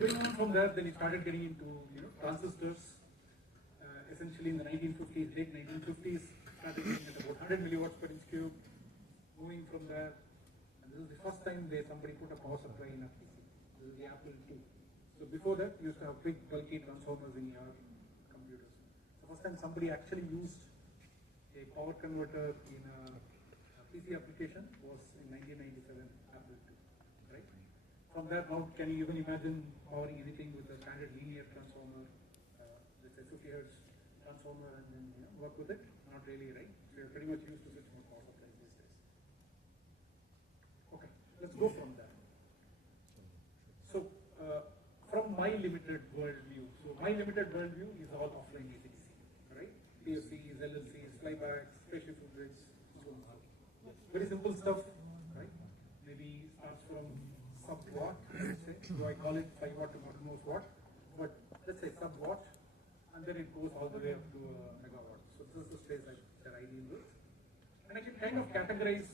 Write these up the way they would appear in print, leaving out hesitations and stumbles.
Going on from there, then he started getting into transistors. Essentially in the 1950s, late 1950s, started getting at about 100 milliwatts per inch cube. Moving from there, and this is the first time somebody put a power supply in a PC. This is the Apple II. So before that, you used to have big bulky transformers in your computers. The first time somebody actually used a power converter in a PC application was in 1997 Apple II, right? From there, now can you even imagine powering anything with a standard linear transformer, let's say 50 hertz transformer, and then work with it? Not really, right? So you're pretty much used to switch more power supplies these days. Okay, let's go from there. So from my limited worldview, is all offline AC/DC, right? PFCs, LLCs, flybacks, spaceship grids, so on. Very simple stuff, right? Maybe starts from sub-watt, let's say. So I call it 5 watt to most watt, but let's say sub-watt, and then it goes all the way up to a megawatt. So this is the space that I deal with. And I can kind of categorize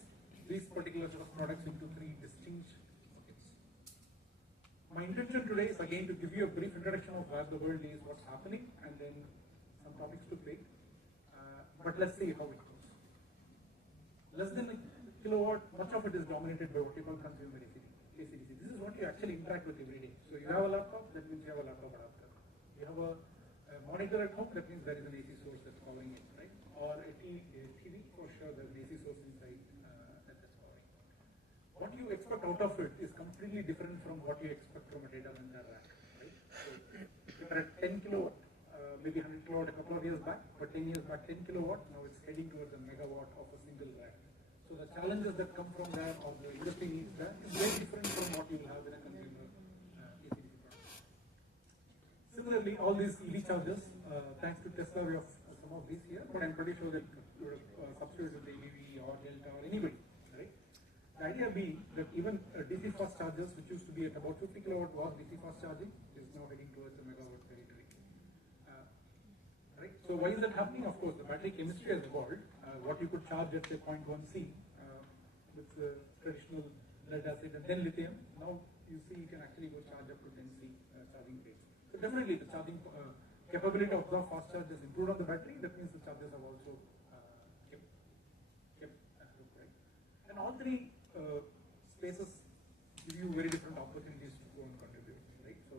these particular sort of products into 3 distinct buckets. My intention today is again to give you a brief introduction of where the world is, what's happening, and then some topics to pick. But let's see how it goes. Less than a kilowatt, much of it is dominated by what you call consumer AC/DC. This is what you actually interact with every day. So you have a laptop, that means you have a laptop adapter. You have a monitor at home, that means there is an AC source that's powering it, right? Or a TV, for sure there's an AC source inside that's powering. What you expect out of it is completely different from what you expect from a data center rack, right? So you're at 10 kilowatt, maybe 100 kilowatt a couple of years back, but 10 years back 10 kilowatt, now it's heading towards a megawatt of a single rack. So the challenges that come from there or the industry needs there is very different from what you will have in a consumer AC/DC product. Similarly, all these EV chargers, thanks to Tesla, we have some of these here, but I'm pretty sure that you would have substituted with the EV or Delta or anybody, right? The idea being that even DC fast chargers, which used to be at about 50 kilowatt watt DC fast charging, is now heading towards the megawatt territory. Right? So why is that happening? Of course, the battery chemistry has evolved. What you could charge at say 0.1 C with traditional lead acid and then lithium, now you see you can actually go charge up to 10 C charging rates. So definitely the charging capability of the fast charge has improved on the battery. That means the chargers have also kept right? And all 3 spaces give you very different opportunities to go and contribute, right? So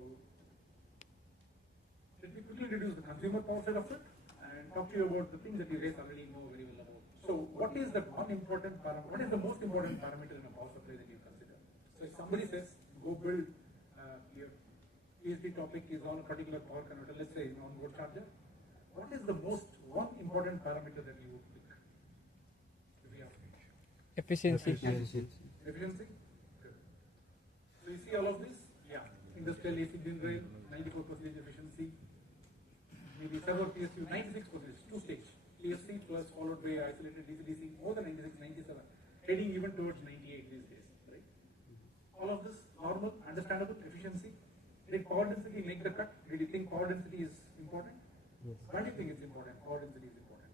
let me quickly introduce the consumer power side of it and talk to you about the things that you guys already know very well about. So what is that one important parameter? What is the most important parameter in a power supply that you consider? So if somebody says, go build your PhD topic is on a particular power converter, let's say an onboard charger, what is the one important parameter that you would pick? If you have Efficiency. Efficiency? Good. So you see all of this? Yeah. Industrial AC bin rail, 94% efficiency. Maybe server PSU, 96%, 2-stage. PFC plus followed by isolated DC-DC, more than 96, 97, heading even towards 98 these days, right? All of this normal, understandable, efficiency. Did power density make the cut? Did you think power density is important? Yes. Why do you think it's important? Power density is important.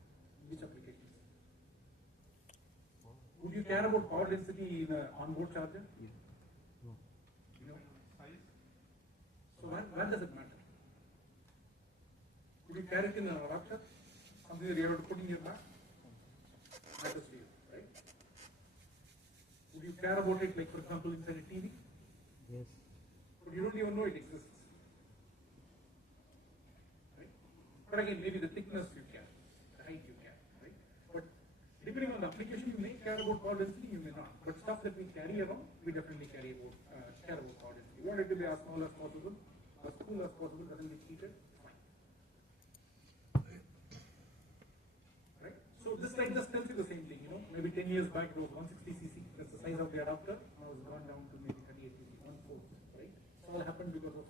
Which applications? Would you care about power density in an onboard charger? No. You know? So when does it matter? Would you carry it in an adapter? Something that you have to put in your bag? Matters to you, right? Would you care about it, like for example, inside a TV? Yes. But you don't even know it exists. Right? But again, maybe the thickness you care, the height you care, right? But depending on the application, you may care about power density, you may not. But stuff that we carry around, we definitely care about power density. We want it to be as small as possible, as cool as possible, doesn't get heated. Right? So this slide just tells you the same thing, maybe 10 years back it was 160 cc, that's the size of the adapter, now it's gone down to maybe 38 cc, 1/4, right? It's all happened because of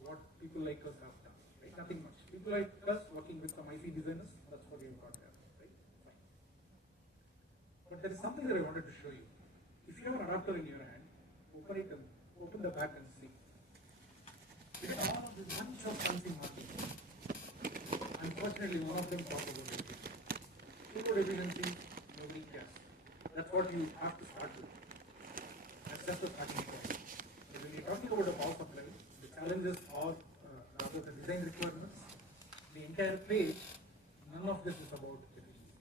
what people like us have done, right? Nothing much. People like us working with some IC designers, that's what we've got there, right? Fine. But there is something that I wanted to show you. If you have an adapter in your hand, open it and open the back and see. You get all of this bunch of fancy markings. Unfortunately, one of them talks about efficiency. Keyboard efficiency, nobody cares. That's what you have to start with. That's just the starting point. But when you're talking about a power supply, the challenges or rather the design requirements, the entire page, none of this is about efficiency.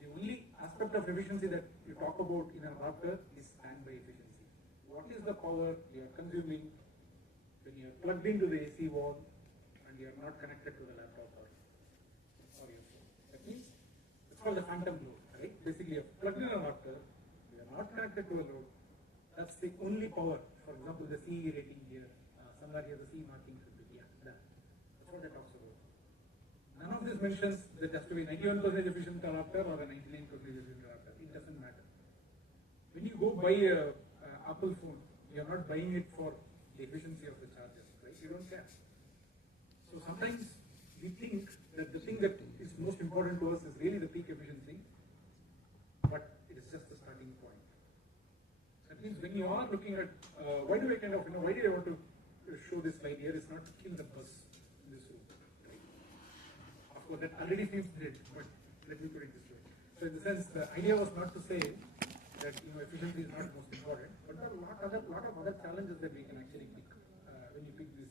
The only aspect of efficiency that you talk about in a router is standby efficiency. What is the power you are consuming when you are plugged into the AC wall and you are not connected to the laptop or your phone? That means it's called the phantom load, right? Basically, you're plugged in a router, you are not connected to a load. That's the only power. For example, the CE rating here, somewhere here the CE marking should be here. That's what it talks about. None of this mentions that has to be 91% efficient adapter or a 99% efficient adapter. It doesn't matter. When you go buy a Apple phone, you're not buying it for the efficiency of the charger, right? You don't care. So sometimes we think that the thing that is most important to us is really the peak efficiency, but it is just the starting point. That means when you are looking at, why do I want to show this slide here? It's not to kill the buzz in this room. Right? Of course, that already seems dead, but let me put it this way. So in the sense, the idea was not to say that efficiency is not most important, but there are a lot of other challenges that we can actually pick when you pick this.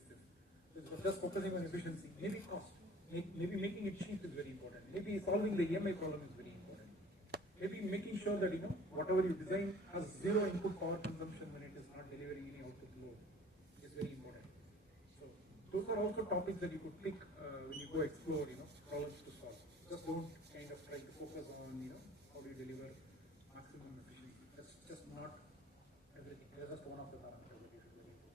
So it was just focusing on efficiency, maybe cost, maybe making it cheap is very important. Maybe solving the EMI problem is very important. Maybe making sure that whatever you design has zero input power consumption when it is not delivering any output load is very important. So those are also topics that you could pick when you go explore problems to solve. Just don't kind of try to focus on how do you deliver maximum efficiency. That's just not everything. That's just one of the parameters that you should really do.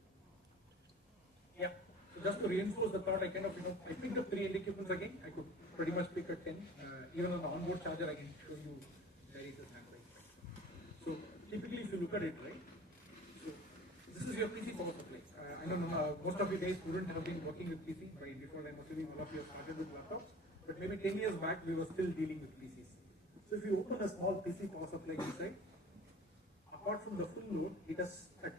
Yeah. So just to reinforce the thought, I picked up 3 end equipments again. I could pretty much pick a 10. Even on the onboard charger, I can show you there is a standby. So typically, if you look at it, right? So this is your PC power supply. I don't know, most of you guys wouldn't have been working with PC by default. I'm assuming all of you have started with laptops. But maybe 10 years back, we were still dealing with PCs. So if you open a small PC power supply inside, apart from the full load, it has at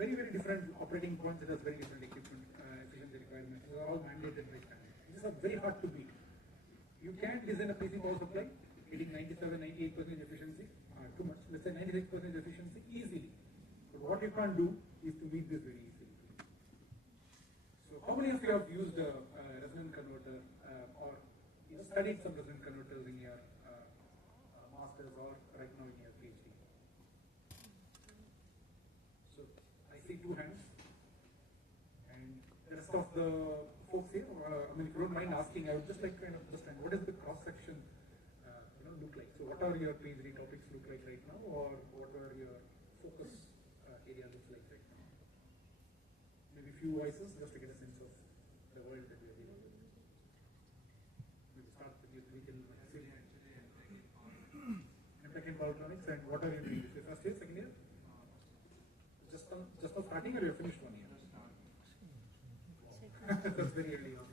very, very different operating points. It has very different equipment efficiency requirements. They are all mandated by standard. These are very hard to beat. You can design a PC power supply hitting 97, 98% efficiency, too much. Let's say 96% efficiency easily. But what you can't do is to meet this very easily. So how many of you have used a resonant converter or studied some resonant converters in your masters or right now in your PhD? So I see 2 hands, and the rest of the folks here, if you don't mind asking, I would just like to kind of understand what is the cross section look like. So what are your PhD topics look like right now, or what are your focus area looks like right now? Maybe few voices just to get a sense of the world that we are dealing with. Maybe start with your vehicle. I'm taking electronics, and what are you doing? Is it first year, second year? Just for starting, or you finished 1 year? That's very early on.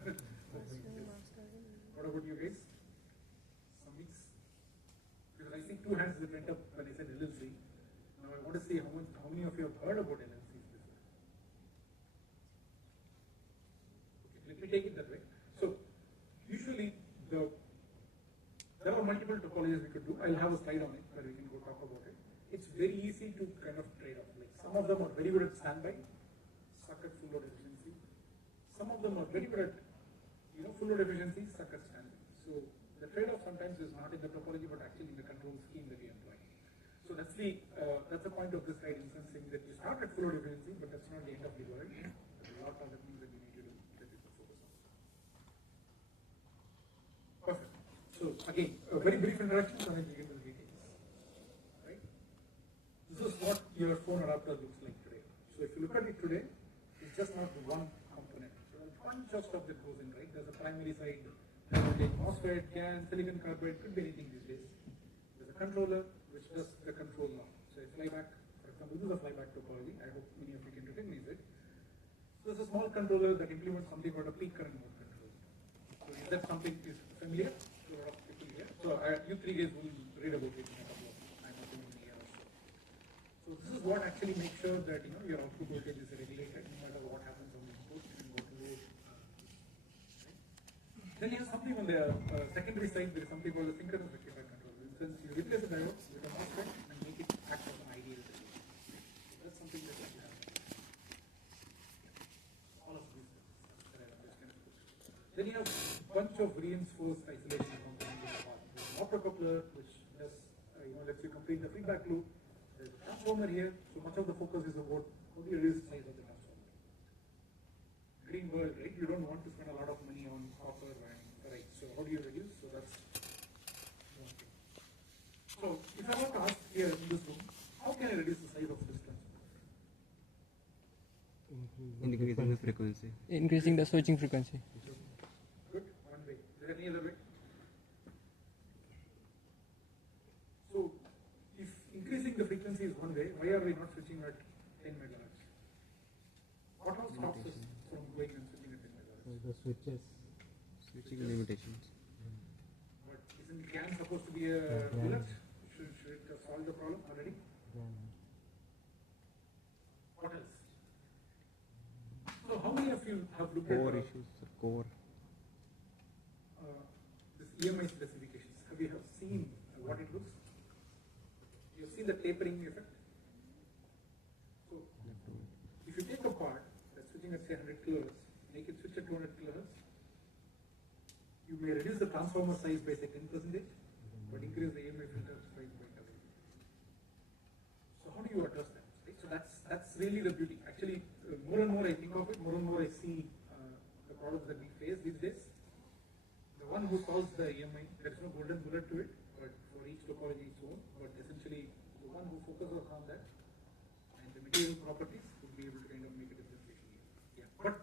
What about you guys? Some weeks? Because I see 2 hands that went up when I said LLC. Now I want to see how many of you have heard about LLCs before. Okay, let me take it that way. So usually there are multiple topologies we could do. I'll have a slide on it where we can go talk about it. It's very easy to kind of trade off. Like some of them are very good at standby, suck at full load efficiency. Some of them are very good at full load efficiency, suck at standby. So the trade-off sometimes is not in the topology, but actually in the control scheme that you employ. So that's the point of this slide, in the sense saying that you start at full load efficiency, but that's not the end of the world. There's a lot of other things that you need to do that you can focus on. Perfect. So again, a very brief introduction, and then we get to the details. Right? This is what your phone adapter looks like today. So if you look at it today, it's just not one component. There's a bunch of stuff that goes in, right? There's a primary side. MOSFET, CAN, silicon carbide, could be anything these days. There's a controller which does the control now. So a flyback, for example, this is a flyback topology. I hope many of you can recognize it. So it's a small controller that implements something called a peak current mode control. So is that something is familiar to a lot of people here? So you 3 guys will read about it in a couple of time, in a year or so. So this is what actually makes sure that your output voltage is regulated no matter what happens on the input and what load. Then you have something on the secondary side. There is something called the synchronous rectifier control. In the sense, you replace the diode with a MOSFET and make it act as an ideal. So that's something that you have. Then you have a bunch of reinforced isolation components in the part. There's an optocoupler, which does, lets you complete the feedback loop. There's a transformer here, so much of the focus is about how do you reduce the size of the transformer. Green world, right? You don't want to spend a lot of money on copper and ferrite. So how do you reduce? So that's one thing. So if I were to ask here in this room, how can I reduce the size of this transformer? Increasing the frequency. Increasing the switching frequency. Good, one way. Is there any other way? So if increasing the frequency is one way, why are we not switching at 10 megahertz? What all stops us from going and switching at 10 megahertz? The switches. Switching limitations. But isn't GAN supposed to be a bullet? Should it have solved the problem already? What else? So how many of you have looked Core at issues, core. this EMI specifications? Have you seen what it looks? You've seen the tapering effect? So if you take a part that's switching at say 100 kilohertz, make it switch at 200 kilohertz, you may reduce the transformer size by say 10%, but increase the EMI filter size by double. So how do you address that? Right? So that's really the beauty. Actually, more and more I think of it, more and more I see the problems that we face these days. The one who solves the EMI, there is no golden bullet to it, but for each topology its own. But essentially, the one who focuses on that and the material properties would be able to kind of make a differentiation here. Yeah. But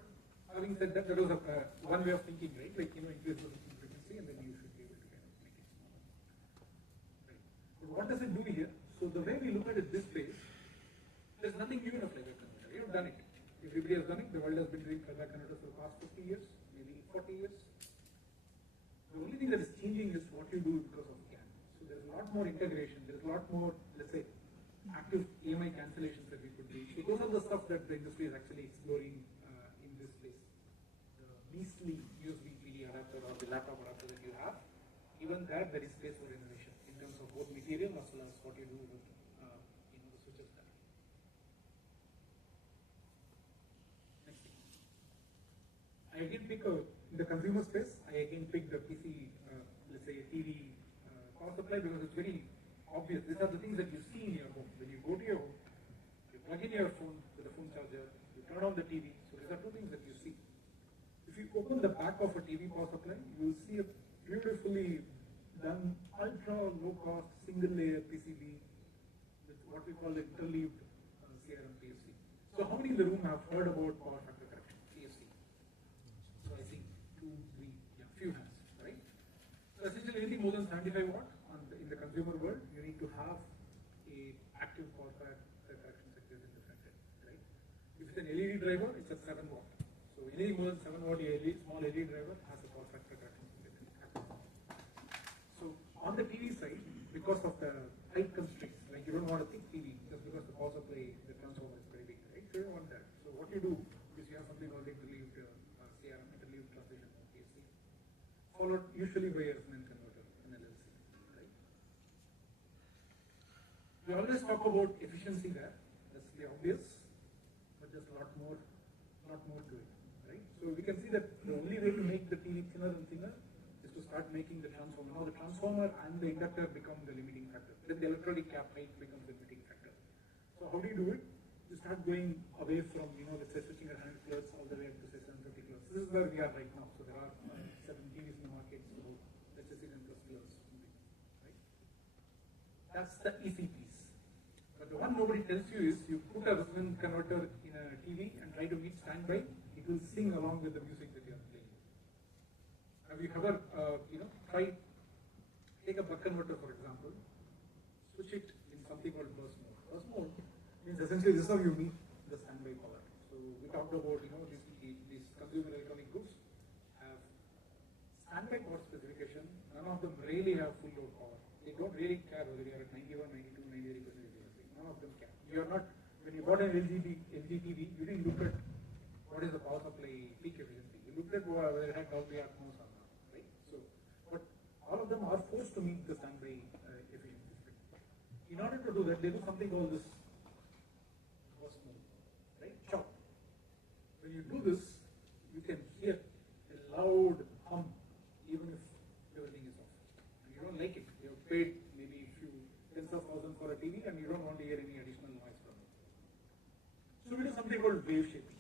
having said that, that was one way of thinking, right? Like, increase the switching frequency and then you should be able to kind of make it smaller. Right. But what does it do here? So the way we look at it this way, there's nothing new in a flyback converter. We have done it. Everybody has done it. The world has been doing flyback converters for the past 50 years, maybe 40 years. The only thing that is changing is what you do because of GAN. So there's a lot more integration. There's a lot more, let's say, active EMI cancellations that we could do. So those are the stuff that the industry is actually exploring in this place. The measly USB PD adapter or the laptop adapter that you have, even there is space for innovation in terms of both material as well as what you do with the switches there. Next thing. I again pick in the consumer space, I again pick the PC, let's say a TV power supply, because it's very obvious. These are the things that you see in your home. When you go to your home, you plug in your phone with a phone charger, you turn on the TV. So these are two things that you see. If you open the back of a TV power supply, you will see a beautifully done ultra low cost single layer PCB with what we call the interleaved CRM PFC. So how many in the room have heard about power factor correction, PFC? So I think 2, 3, few hands, right? So essentially anything more than 75 watt in the consumer world, you need to have a active power factor correction circuit in the front end, right? If it's an LED driver, it's at 7 watt. So anything more than 7 watt small LED driver has a power factor correction circuit. So on the TV side, because of the height constraints, like you don't want a thick TV just because the power supply, the transformer is very big, right? So you don't want that. So what you do is you have something called interleaved CRM, interleaved transition or PFC, followed usually by a resonant converter in LLC, right? We always talk about efficiency there. That's the obvious, but there's a lot more to it, right? So we can see that the only way to make the TV thinner and thinner is to start making the transformer. Now the transformer and the inductor become the limiting factor. Then the electronic cap height becomes the limiting factor. So how do you do it? You start going away from, let's say switching at 100 kilohertz all the way up to say 750 kilohertz. This is where we are right now. So there are 7 TVs in the market, so let's just say 10 plus kilohertz, right? That's the easy piece. But the one nobody tells you is you put a resonant converter in a TV and try to meet standby, it will sing along with the music that you are playing. Have you ever, tried, take a buck converter for example, switch it in something called burst mode. Burst mode means essentially this is how you meet the standby power. So we talked about, these consumer electronic goods have standby power specification. None of them really have full load power. They don't really care whether you are at 91, 92, 93% efficiency. None of them care. You are not, when you bought an LG TV, you didn't look at what is the power supply peak efficiency. You looked at whether it had Dolby Atmos or not, right? So, but all of them are forced to meet the standby efficiency spec. In order to do that, they do something called this burst mode, right? Chop. When you do this, you can hear a loud called wave shaping.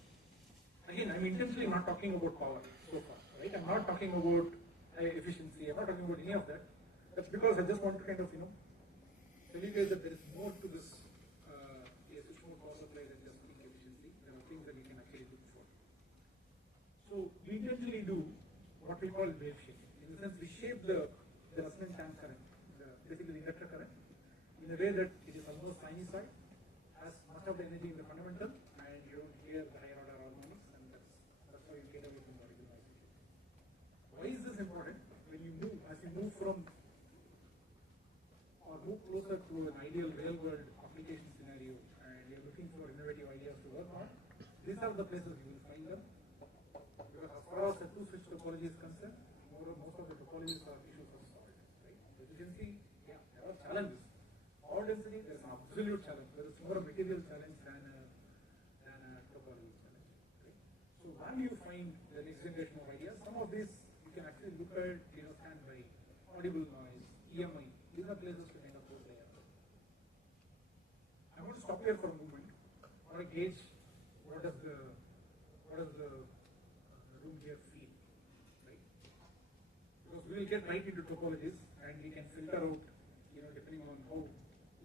Again, I'm intentionally not talking about power so far, right? I'm not talking about efficiency. I'm not talking about any of that. That's because I just want to kind of, tell you guys that there is more to this switch mode power supply than just peak efficiency. There are things that you can actually look for. So we intentionally do what we call wave shaping. In the sense, we shape the resonant time current, basically the inductor current, in a way that it is almost sinusoid, has much of the energy in the fundamental, and you don't hear the higher order harmonics, and that's how you get away from vertical noise. Why is this important? When you move, as you move from or move closer to an ideal real world application scenario, and you're looking for innovative ideas to work on, these are the places you will find them. Because as far as the two switch topology is concerned, most of the topologies are issues of solid. Right? Efficiency, yeah, there are challenges. Power density, there's an absolute challenge. There is more a material challenge than a topology challenge. Right? So when you find the next generation of ideas, some of these you can actually look at, standby, audible noise, EMI. These are places to kind of go there. I'm going to stop here for a moment. I want to gauge what does the room here feel, right? Because we will get right into topologies and we can filter out, depending on how,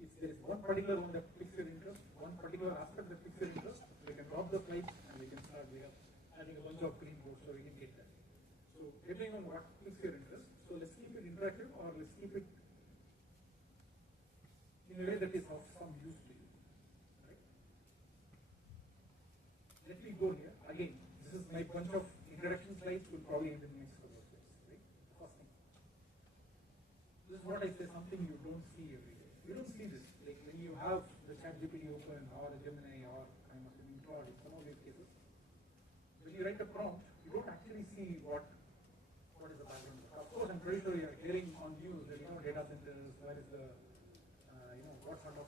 if there is one particular one that piques your interest, one particular aspect that piques your interest, we can drop the slides and we can start. We are having a bunch of green boards, so we can get that. So depending on what piques your interest, so let's keep it interactive or let's keep it in a way that is of some use to you. Right? Let me go here. Again, this is my bunch of introduction slides, will probably end in the next couple of slides. Right? First thing. This is what I say, something you don't see every day. You don't see this. Like when you have the ChatGPT open or a Gemini or I'm assuming Claude in some of these cases, when you write a prompt, you don't actually see what is the background. Of course, I'm pretty sure you're hearing on news that data centers, where is the what sort of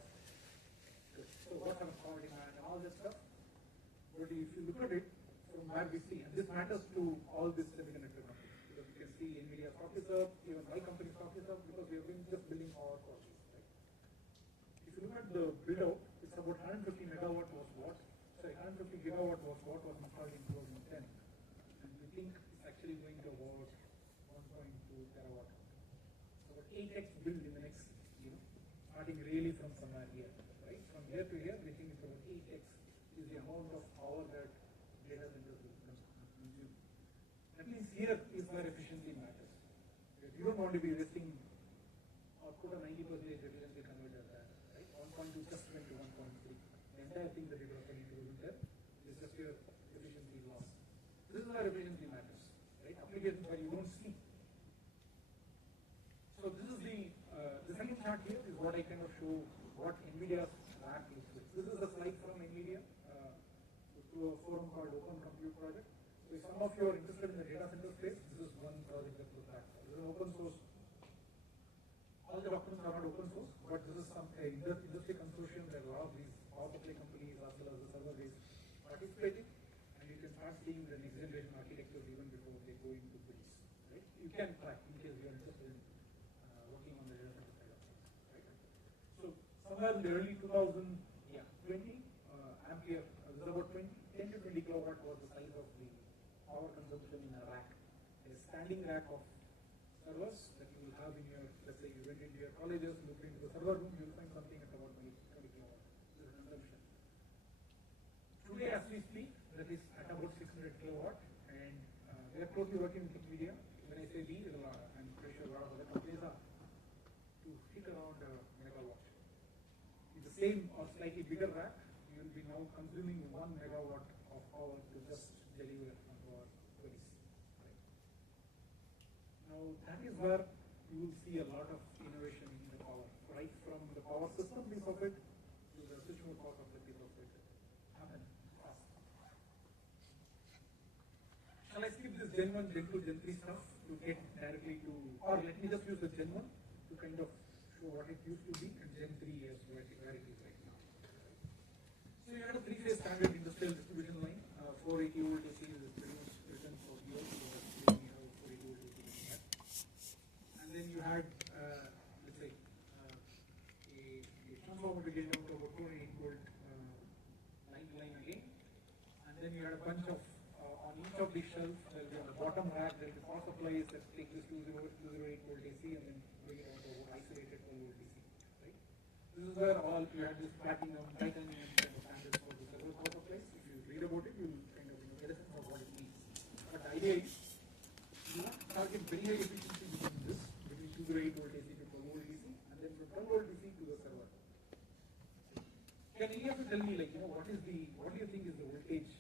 power demand and all this stuff. But if you look at it from where we see, and this matters to all this semiconductor companies, because you can see NVIDIA stock is up, even my company stock is up, because we have been just building our courses. Right? If you look at the build out, it's about 150 megawatt was what? Sorry, 150 gigawatt was what was installed in 2010, and we think it's actually going to about 1.2 terawatt. So about 8x build in the next, starting really from somewhere here, right? From here to here, we think it's about 8x is the amount of power that data centers will consume. That means here is where efficiency matters. If you don't want to be wasting or put a 90% efficiency converter there, right? 1.2 just went to 1.3. The entire thing that you are going to do there is just your efficiency loss. This is where efficiency matters, right? Applications where you don't see. So this is the second chart here is what I kind of show what NVIDIA's rack looks like. This is a slide from NVIDIA to a forum called Open Compute Project. So if some of you are interested in the data center space, this is one project that was back. This is an open source. All the documents are not open source, but this is some industry consortium that a lot of these power supply companies as well as the server base participating, and you can start seeing the next generation architecture even before they go into builds. Right? You can track in case you are interested in working on the data center side of things. Right? So somewhere in the early 2020 ampere, this is about 10 to 20 kilowatt was the size of the power consumption in a rack. A standing rack of servers that you will have in your, let's say you went into your colleges, looked into the server room, you will find something at about 20 kilowatt. This is consumption. Today as we speak, that is at about 600 kilowatt, and we are closely working with NVIDIA. When I say we, I'm pretty sure a lot of other companies are, to hit around a megawatt. With the same or slightly bigger rack, you will be now consuming 1 megawatt of power to just deliver our queries. Right? Now that is where you will see a lot of innovation in the power, right from the power system piece of it to the switch mode power supply piece of it happen fast. Shall I skip this Gen 1, Gen 2, Gen 3 stuff to get directly to, or let me just use the Gen 1 to kind of show what it used to be, and Gen 3 is where it is right now. So you had a three-phase standard industrial distribution line, 480 volt AC is pretty much written for here, so that's why you have 480 volt AC in that. And then you had, let's say, a transformer to get down to about 480 volt line again, the shelf, there will be on the bottom rack, there will be power supplies that take this 208 volt AC and then bring it onto a isolated 12 volt DC. Right? This is where all you have this platinum, titanium kind of standards for the server power supplies. If you read about it, you will kind of get a sense of what it means. But the idea is you want to target very high efficiency between this, between 208 volt AC to 12 volt DC, and then from 12 volt DC to the server. Can any of you tell me, like, what do you think is the voltage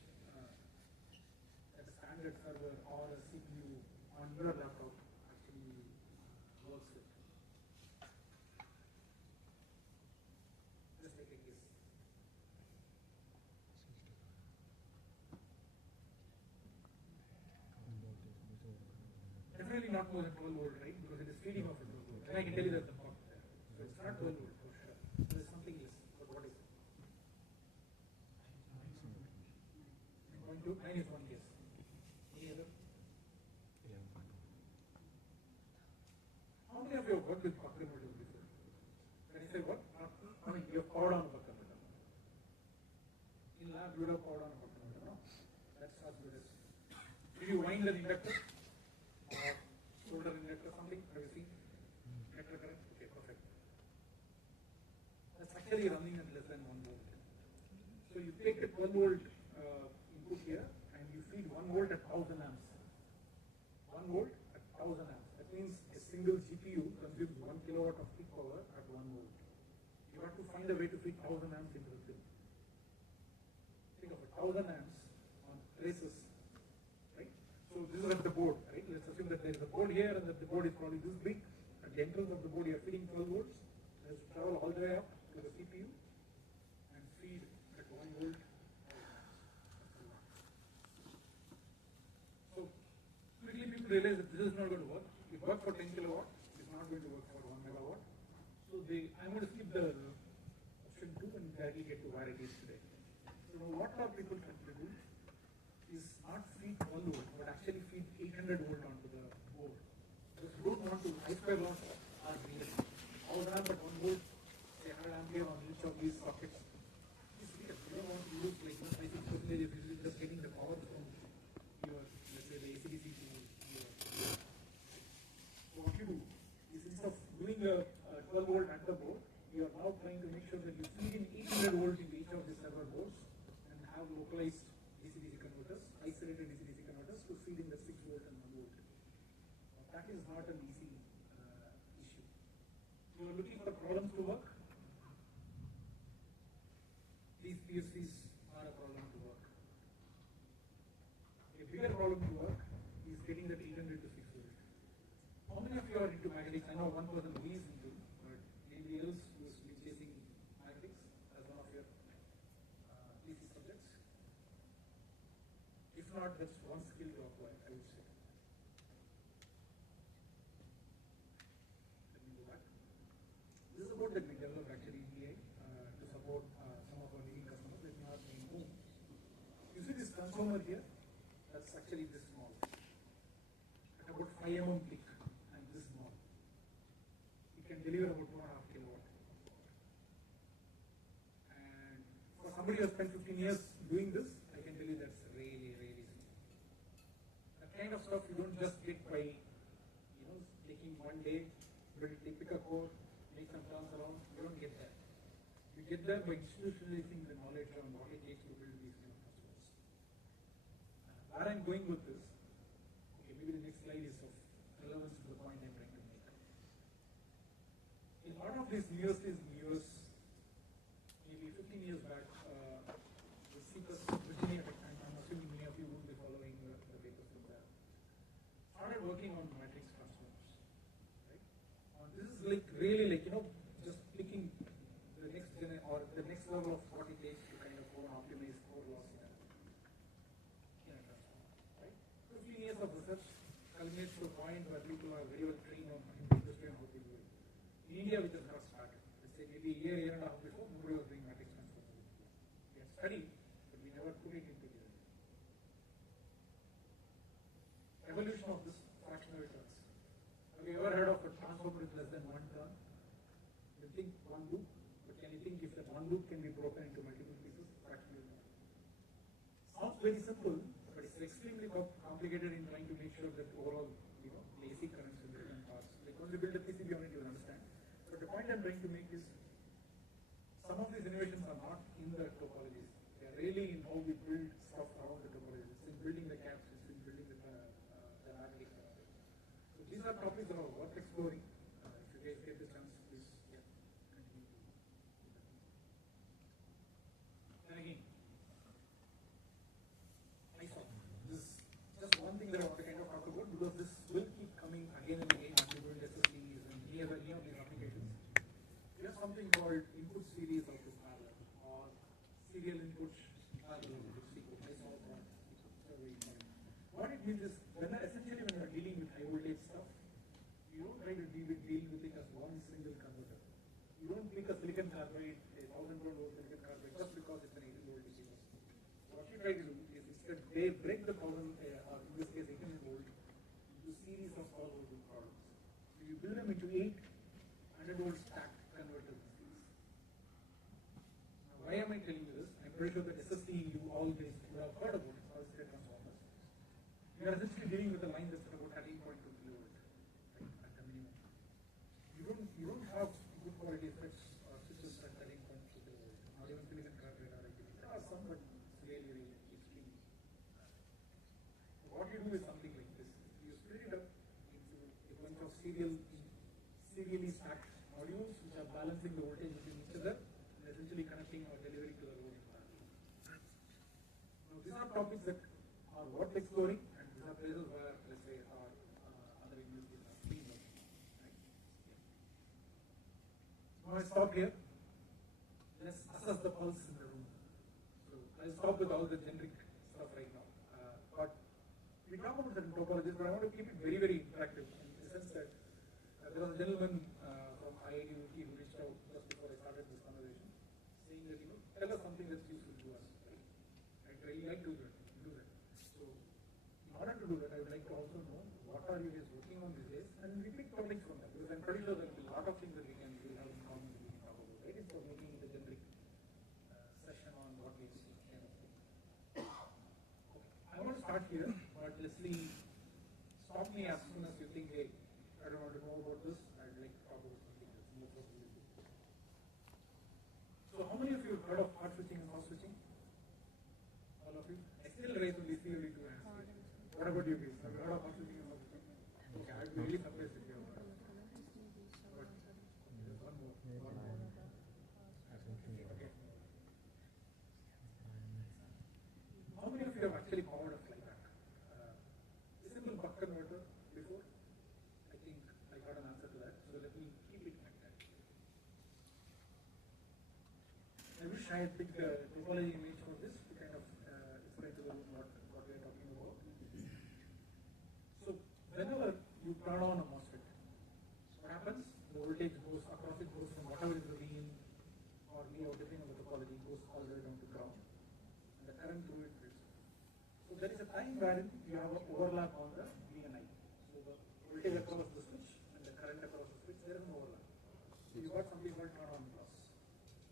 that a standard server or a CPU on your laptop actually works with? Just take a guess. Definitely not more than 12 volt, right? Because it is feeding off a 12 volt. And I can tell you that the port there. So it's not 12 volt for sure. There is something less. But what is it? 9.2? 9 is one guess. Any other? How many of you have worked with buck converters before? When I say what? I mean, you have powered on a buck converter. In lab, you would have powered on a buck converter, no? That's as good as. Did you wind an inductor? Or solder inductor, something? Have you seen? Inductor current? Okay, perfect. That's actually running at less than 1 volt. So you take a 12 volt input here and you feed 1 volt at 1000 amps. 1 volt at 1000 amps. That means a single GPU consumes 1 kilowatt of peak power at 1 volt. You have to find a way to feed 1000 amps into the film. Think of it, 1000 amps on traces, right? So this is at the board, right? Let's assume that there is a board here and that the board is probably this big. At the entrance of the board, you are feeding 12 volts. It has to travel all the way up to the CPU and feed at 1 volt. So quickly people realize that this is not going to work. It works for 10 kilowatt. It's not going to work for 1 megawatt. So I'm going to skip the option 2 and directly get to where it is today. So what are people trying to do is not feed 1 volt, but actually feed 800 volt onto the board. Because you don't want to, I-square laws are real. All run at 1 volt, say 100 ampere on each of these sockets. It's real. You don't want to use like 96% if you're just getting the power from your, let's say the ACDC to your. So what you do is instead of doing a 12 volt at the board, you are now trying to make sure that you feed in 800 volts into each of the server boards and have localized DC-DC converters, isolated DC-DC converters to feed in the 6 volt and 1 volt. That is not an easy issue. You are looking for problems to work. These PFCs are a problem to work. A bigger problem to work is getting that 800 to 6 volt. How many of you are into magnetics? I know one person who is into, but anybody else who has been chasing magnetics as one of your PC subjects? If not, that's one skill to acquire, I would say. Let me go back. This is a board that we developed actually in EA to support some of our leading customers. Let me not name whom. You see this transformer here? That's actually this small. At about 5 mm peak and this small. It can deliver about 2.5 kilowatt. And for somebody who has spent 15 years doing this, I can tell you that's really, really simple. That kind of stuff you don't just get by, taking one day, pick a core, make some turns around. You don't get that. You get there by institutionalizing the knowledge on what it takes to build these kind of customers. Where I'm going with this, okay, maybe the next slide is of relevance to the point I'm trying to make. In one of these newest, maybe 15 years back, the CPUS Virginia Tech, I'm assuming many of you will be following the papers from there, started working on matrix transformers. Right? This is like really like, just picking the next or the next level of what it takes to kind of go and optimize core loss in a transformer. Right? 15 years of research culminates to a point where people are very well trained on in the industry and how to do it. In India, we just got started. Let's say maybe a year and a half before, nobody was doing matrix transformers. We had studied, but we never put it into design. Evolution of this fractional turns. Have you ever heard of a transformer with less than 1 turn? You think 1 loop, but can you think if that 1 loop can be broken into multiple pieces? Fractional turn. Sounds very simple, but it's extremely complex exploring. If you guys get the chance, please continue to. And again, I saw this just one thing that I want to kind of talk about because this will keep coming again and again as you go into SSDs and any of these applications. We have something called input series of this parallel or serial input parallel. I saw that. What it means is essentially when you are dealing with high voltage stuff, you don't try to deal with it as one single converter. You don't make a silicon carbide, a 1000-volt silicon carbide just because it's an 18 volt DC. What you try to do is instead they break the 1000 or in this case 18 volt into series of small voltage products. So you build them into 8 100-volt stacked converters. Now why am I telling you this? I'm pretty sure that SSD you always would have heard about solid state transformers. You are essentially dealing with a line that's about 13.2 kilovolt, right, at the minimum. You don't have good quality effects or switches at 13.2 kilovolt. Not even silicon carbide or IGBT. There are some, but it's really extreme. What you do is something like this. You split it up into a bunch of serially stacked modules which are balancing the voltage between each other and essentially connecting or delivering to the load in parallel. Now these are topics that are worth exploring. Places where, let's say, our other industries are seen. Right? Now I stop here. Let's assess the pulse in the room. So I'll stop with all the generic stuff right now. But we talk about certain topologies, but I want to keep it very interactive in the sense that there was a gentleman from IIT who reached out just before I started this conversation, saying that tell us something that's useful to us. Right? I'd really like to do that. In order to do that, I would like to also know what are you guys working on these days, and we pick topics from that because I'm pretty sure there will be a lot of things that we can have in common that we can talk about, right? Instead of making it a generic session on what we see kind of thing. Okay. I want to start here, but Leslie, stop me as soon as you think, hey, I don't want to know about this. I'd like to talk about something that's more possible. So, how many of you have heard of hard switching and soft switching? All of you? I still raise only 3 or 2 hands. What about you guys? Have you heard of hard switching and soft switching? Okay, I'd be really surprised if you have heard. But there's one more. Okay. How many of you have actually powered a flyback? A simple buck converter before? I think I got an answer to that. So let me keep it like that. I wish I had picked a topology image for this to kind of explain to the room what we are talking about. So whenever you turn on a MOSFET, what happens? The voltage goes across, it goes from whatever is the VIN or VOUT, depending on the topology, goes all the way down to ground. And the current through it fits. So there is a time wherein you have an overlap on the VNI. So the voltage across the switch and the current across the switch, there is an overlap. So you got something called turn on loss.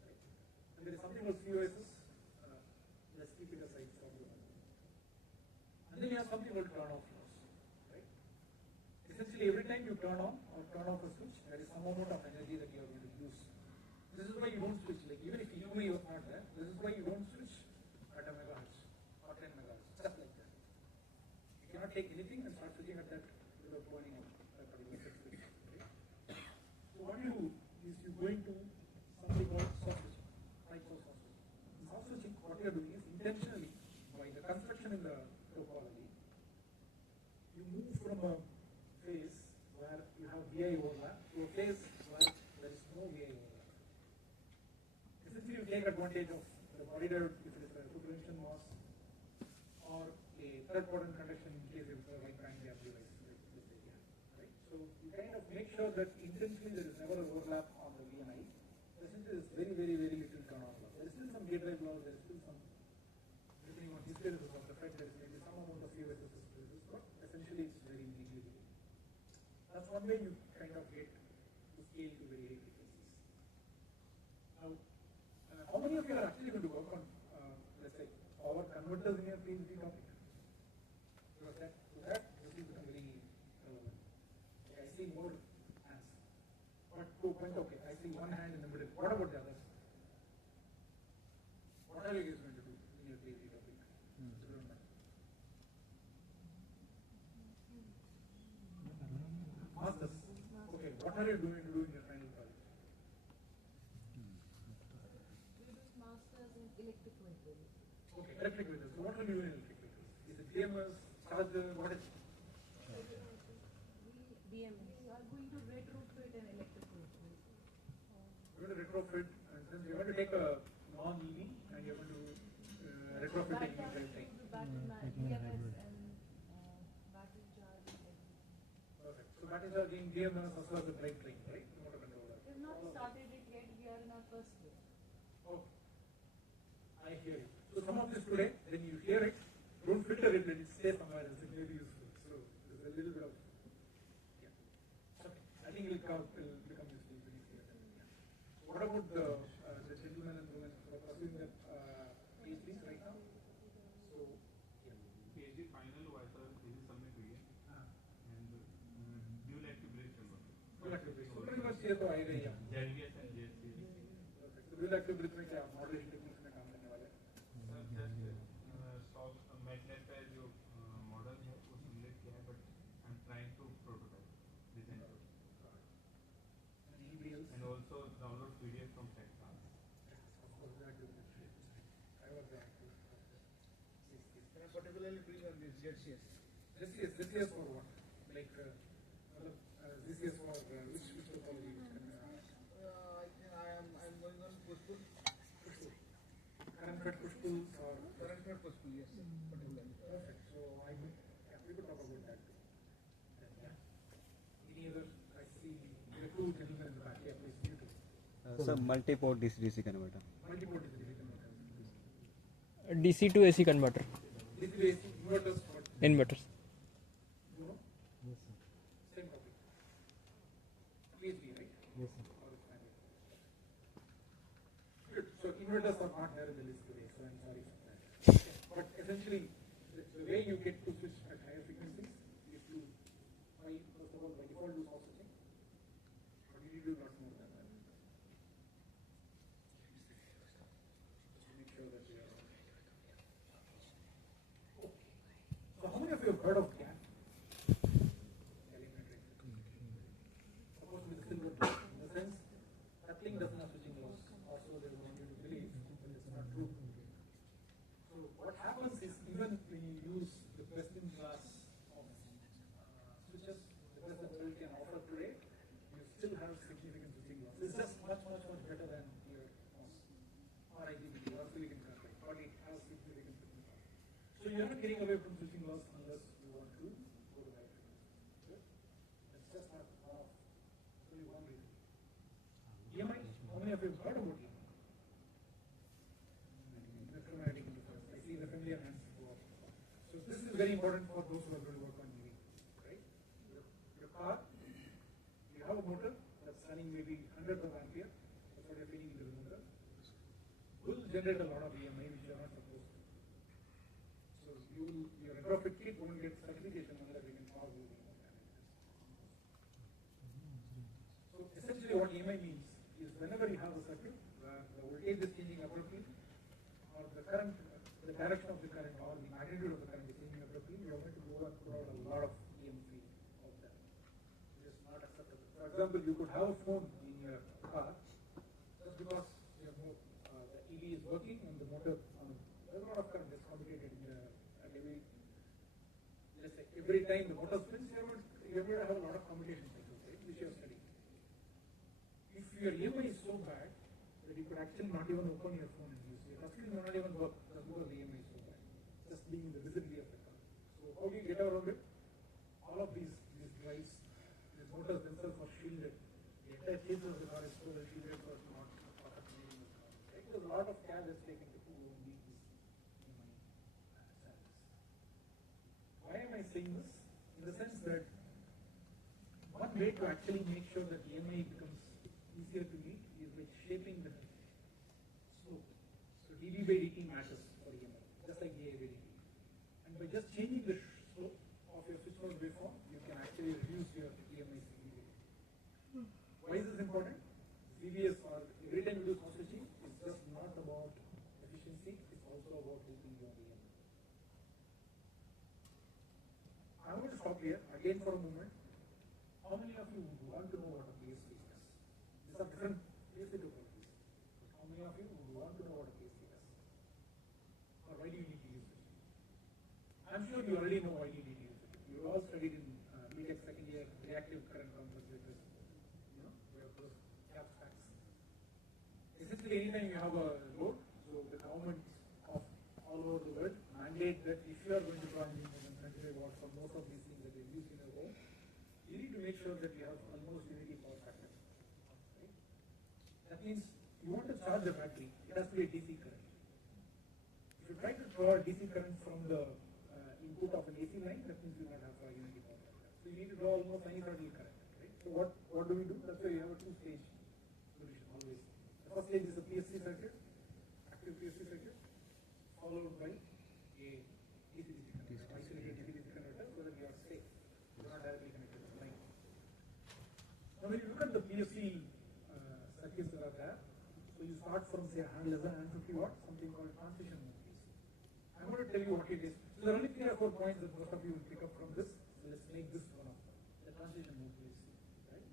Right? And there is something called COSS. Let's keep it aside for the moment. And then you have something called turn off loss. Right? Essentially, every time you turn on or turn off a switch, there is some amount of energy that you are going to use. This is why you don't switch. Like even if UV was not there, this is why you don't switch at a megahertz or 10 megahertz, just like that. You cannot take anything and start switching at that without burning out a particular switch. Right? So what you do is you go into something called soft switching, types of soft switching. In soft switching, what you are doing is intentionally, by the construction in the topology, you move from a phase where you have VI overlap to a phase where there is no VI overlap. Essentially, you take advantage of the body diode if it is a superposition MOS or a third quadrant conduction in case it's a right band gap device. Right? So you kind of make sure that intentionally there is never an overlap on the VNI. Essentially, there is very little turn on loss. There is still some gate drive loss, there is still some, depending on hysteresis of the FET, there is maybe some amount of COSS hysteresis, but essentially it's very negligible. That's one way you kind of get to scale to very high frequencies. Now, how many of you are actually going to work on, let's say, power converters in your PhD topic? Because that this is become very relevant. Okay, I see more hands. But okay, I see one hand in the middle. What about the others? What are you guys going to do in your PhD topic? Masters. Okay. are you doing your final project? We do masters in electric vehicles. Okay, electric vehicles. So what will you do in electric vehicles? Is it BMS, charger, what is it? We are going to retrofit an electric vehicle. You're going to retrofit, and then you're going to take a non-EV and you're going to retrofit an EV drivetrain. BMS and battery charging. Perfect. So battery charging, BMS as well as the drivetrain, right? Motor controller. We have not started it yet. We are in our first year. Okay. I hear you. So some of this today, when you hear it, don't filter it, let it stay somewhere else. It may be useful. So there's a little bit of, yeah. Okay. I think it will become useful pretty clear. Yeah. What about the gentlemen and women who are pursuing their PhDs right now? So, yeah. PhD final हुआ sir thesis submit हुई है and dual active break चल रहा है. Dual active break. So pretty much ये तो आएगा ही आप. JVS and JSC. Perfect. So dual active break में क्या मॉडलिंग टेक्निक्स में काम करने वाले हैं? स्टॉक मैटनेट का जो मॉडल है वो सिमुलेट किया है but I am trying to prototype design and also download PDF from tech class. Particularly doing on this JCS. JCS for what? Like JCS for which topology? I think I am going on push-pull. Current fed push pulls or Current fed push-pull, yes, particularly. perfect. So we could talk about that too. Yeah. Any other? I see the two gentlemen in the back. Yeah, please. You too. Sir, multi-port DC converter. Multi-port is the converter. DC to AC converter. This is AC inverters for Inverters. you know? Same topic. PhD, right? Yes, sir. Good. So inverters are not there in the list today, so I'm sorry for that. But essentially, the way you get to switch at higher frequencies is to, first of all, by default do source switching, but you need to do lots more than that. To make sure that we are okay. So how many of you have heard of GAN? Telemetry. Supposed to be the silver bullet. In the sense, that thing doesn't have switching loss. Also, they want you to believe, but it's not true. So what happens is, even when you use the best-in-class of switches, the best that world can offer today, you still have significant switching loss. It's just much better than your or IGBT or silicon carbide, but it has significant switching loss. So you're not getting away from switching loss unless you want to go to high frequency. Okay? That's just not only one reason. EMI, how many of you have heard about EMI? Electromagnetic interference. I see the familiar hands go up. So this is very important for those who are going to work on EV, right? Your car, you have a motor that's running maybe hundreds of ampere, that's what you're feeding into the motor, will generate a lot of EMI which you are not supposed to. So your retrofit kit won't get certification unless you can solve the EMI damages. So essentially what EMI means is whenever you have a circuit where the voltage is changing abruptly, or the current, the direction of the current, or the magnitude of the current is changing abruptly, you are going to go and put out a lot of EMF out there. It is not acceptable. For example, you could have a phone in your car just because the EV is working and the motor, there's a lot of current that's commutated and let's say every time the motor spins, you're going to have a lot of commutation cycles, right, which you are studying. If your EMI is so bad that you could actually not even open your phone and use it, your touchscreen will not even work just because the EMI is so bad, just being in the vicinity of the car. So how do you get around it? All of these drives, these motors themselves are shielded. The entire case of the car is so well shielded so it's not affecting the car. Right? There's a lot of care that's taken to meet these EMI standards. Why am I saying this? In the sense that one way to actually make sure that EMI becomes easier to meet is by shaping the slope. So dB by dt matters for EMI, just like dA by dt. And by just changing the slope of your switch mode waveform, you can actually reduce your EMI significantly. Why is this important? CVS or every time you do source switching, it's just not about efficiency, it's also about helping your EMI. I'm going to stop here again for a moment. How many of you want to know what a PFC These are different PFC topologies. How many of you would want to know what a PFC does? Or why do you need to use it? I'm sure you already know why you need to use it. You all studied in BTech second year reactive current compensators. You know, we have those cap stacks. Essentially, anytime you have a load, so the government of all over the world mandate that if you are going to draw more than 25 watts for most of these things that you use in your home, you need to make sure that you have almost unity power factor. Right? That means you want to charge the battery, it has to be a DC current. If you try to draw a DC current from the input of an AC line, that means you will not have a unity power factor. So you need to draw almost sinusoidal current. Right? So what do we do? That's why you have a two-stage solution always. The first stage is a PFC circuit, active PFC circuit, followed by a DC-DC converter, isolated DC-DC converter, so that you are safe. You are not directly connected to the line. Now, when you look at the PFC circuits that are there, so you start from say less than 150 watts, something called transition mode PFC. I'm going to tell you what it is. So there are only 3 or 4 points that most of you will pick up from this. So let's make this one of them. The transition mode PFC. Right?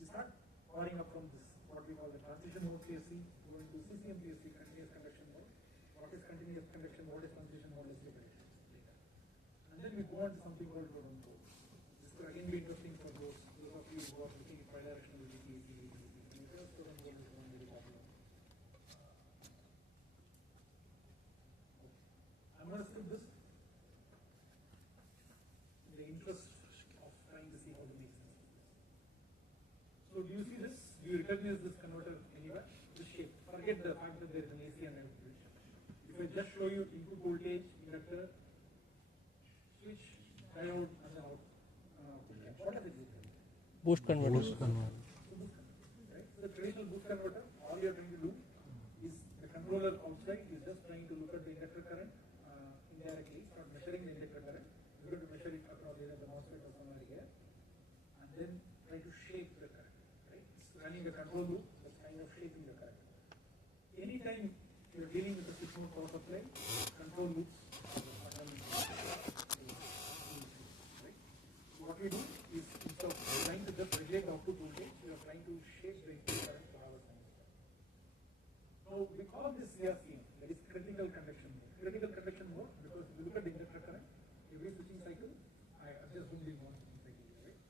You start powering up from this, what we call the transition mode PFC, going to CCM PFC, continuous conduction mode. What is continuous conduction mode? Is transition mode? Let's look at it later. And then we go on to something called totem pole. This could again be interesting for those of you who are looking at bidirectional DC, AC, converters. Totem pole is one very popular. I'm going to skip this in the interest of trying to see how to make sense of this. So do you see this? Do you recognize this converter anywhere? This shape. Forget the fact that there is an AC and an bridge. If I just show you input voltage, inductor, switch, diode, and then out. What does it do? Boost converter. So boost converter, right? So the traditional boost converter, all you are trying to do is the controller outside is just trying to look at the inductor current indirectly. It's not measuring the inductor current. You're going to measure it across either the MOSFET or somewhere here, and then try to shape the current. Right? It's running the control loop that's kind of shaping the current. Anytime you're dealing with the switch mode power supply, control loops right? So what we do is instead of trying to just regulate the output voltage, we are trying to shape the input current to have a sinusoid. Now we call this CRCM, that is critical conduction mode. Critical conduction mode because if you look at the inductor current, every switching cycle, I just don't need one switching cycle, right?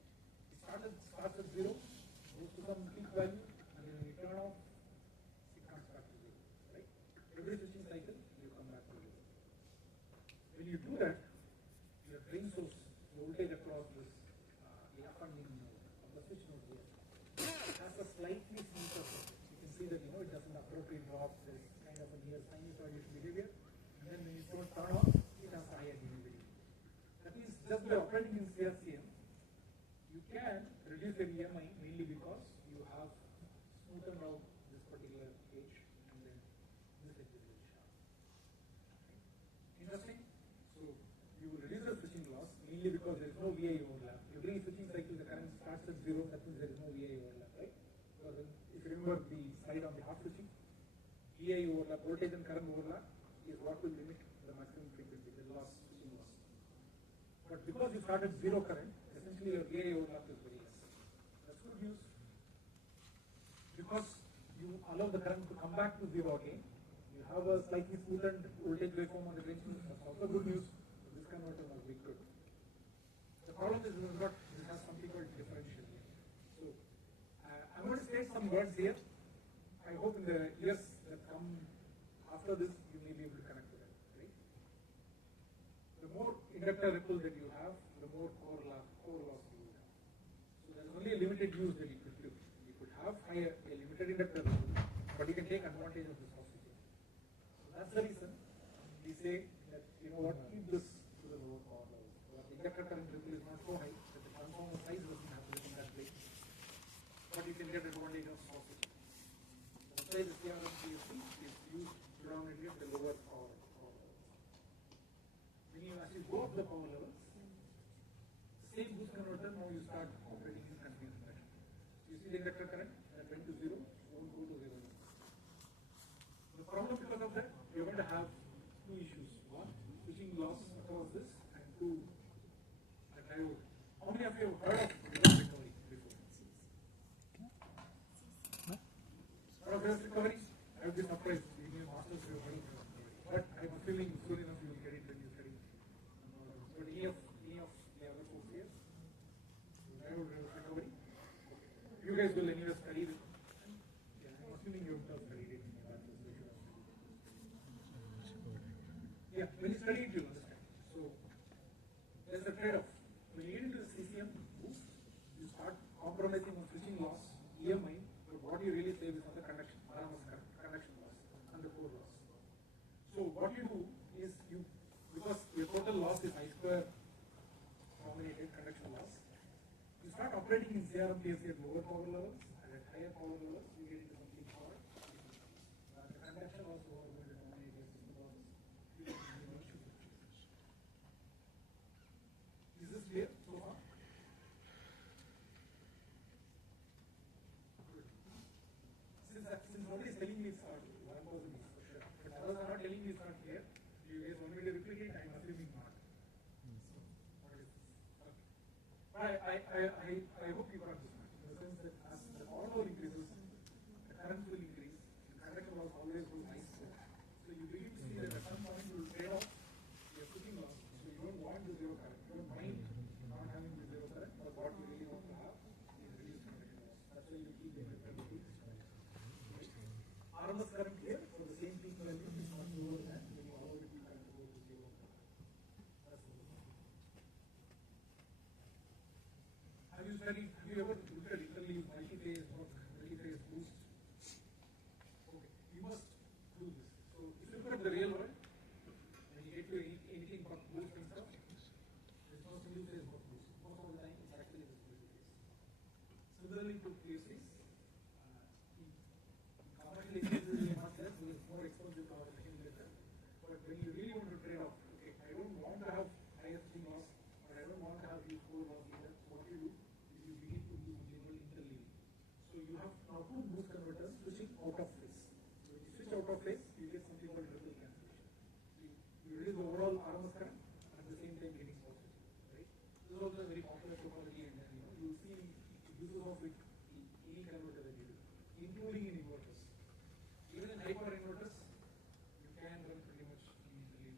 It starts at 0, goes to some peak value, and then when you turn off, it comes back to 0, right? Every switching cycle, you come back to 0. When you do that, your drain source voltage across this funding node of the switch node here has a slightly smoother surface. You can see that it doesn't appropriate drop. There is kind of a near sinusoidal behavior, and then when you don't turn off, it has higher behavior. That means just by operating in CRCM, you can reduce your EMI mainly because you have smoothened out this particular edge and then this edge will sharp. Interesting? So you will reduce the switching loss mainly because there is no VI overlap. Every switching cycle, the current starts at 0, that means there is no VI overlap, right? Because if you remember the slide on the half switching, VI overlap, voltage and current overlap is what will limit the maximum frequency, the loss, switching loss. But because you start at 0 current, essentially your VI overlap is very less. That's good news. Because you allow the current to come back to 0 again, you have a slightly smoothened voltage waveform on the drain source. That's also good news. So this converter must be good. The problem is this has something called differential here. So I'm going to state some words here. I hope in the years that come after this, you may be able to connect to that. Right? The more inductor ripple that you have, the more core loss you will have. So there's only a limited use that you could do. You could have a limited inductor ripple, but you can take advantage of this offset. So that's the reason we say that keep this to the lower power level. So the inductor current ripple is not so high that the transformer size doesn't have to be in that place, but you can get advantage of offset. That's why the CRM PFC is used predominantly at the lower power level. As you go up the power levels, the same boost converter, now you start operating in continuous conduction. You see the inductor current that went to 0, won't go to 0. The problem because of that, you're going to have two issues. One, switching loss across this, and two, the diode. How many of you have heard of reverse recovery before? Yeah, when you study it, you understand. So there's a trade-off. When you get into the CCM, you start compromising on switching loss, EMI, but what you really save is on the conduction, conduction loss, and the core loss. So what you do is because your total loss is I square dominated conduction loss, you start operating in CRM PFC at lower power levels, and at higher power levels, you get into something called the conduction loss over the dominated system losses. Is this clear so far? Since nobody is telling me it's hard, one person is for sure. But others are not telling me it's not clear. You guys want me to replicate? I'm assuming not. So, what is this? Okay. I hope you got this much. In the sense that as the power load increases, the current will increase, the conduction loss always goes nice. So you begin to see that at some point you will trade off your switching loss. So you don't want the zero current. You don't mind not having the zero current, but what you really want to have is reduced conduction loss. That's why you keep the different. RMS current here for the same peak value is much lower than when you allow the peak current to go to zero. That's have you ever looked at interleave multi-phase work, multi-phase boost? Okay, you must do this. So if you look at the real world, when you get to anything but boost and stuff, there's no single phase work boost. Most of the time it's actually the single phase. Similarly to PFCs, commercial cases are not there, so it's more expensive power later. But when you really want to trade off, okay, I don't want to have higher switching loss, but I don't want to have these core loss either. So what you do is you begin to use something called interleaving. So you have now two boost converters switching out of phase. So when you switch out of phase, you get something called ripple cancellation. So you reduce the overall RMS current and at the same time getting power switching, right? This is also a very popular topology, and then you see uses of it in any converter that you do, including in inverters. Even in high power inverters, you can run pretty much in interleave